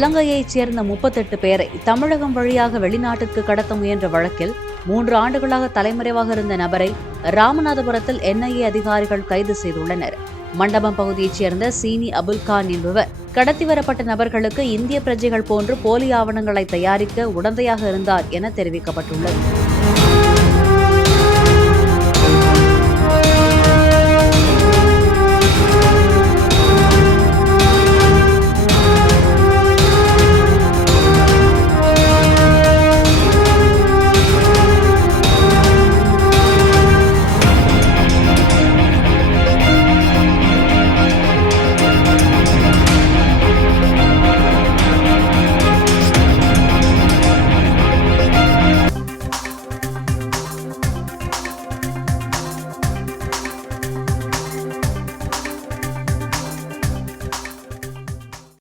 இலங்கையைச் சேர்ந்த 38 பேரை தமிழகம் வழியாக வெளிநாட்டிற்கு கடத்த முயன்ற வழக்கில் 3 ஆண்டுகளாக தலைமறைவாக இருந்த நபரை ராமநாதபுரத்தில் NIA அதிகாரிகள் கைது செய்துள்ளனர். மண்டபம் பகுதியைச் சேர்ந்த சீனி அபுல்கான் என்பவர் கடத்தி வரப்பட்ட நபர்களுக்கு இந்திய பிரஜைகள் போன்று போலி ஆவணங்களை தயாரிக்க உடந்தையாக இருந்தார் என தெரிவிக்கப்பட்டுள்ளது.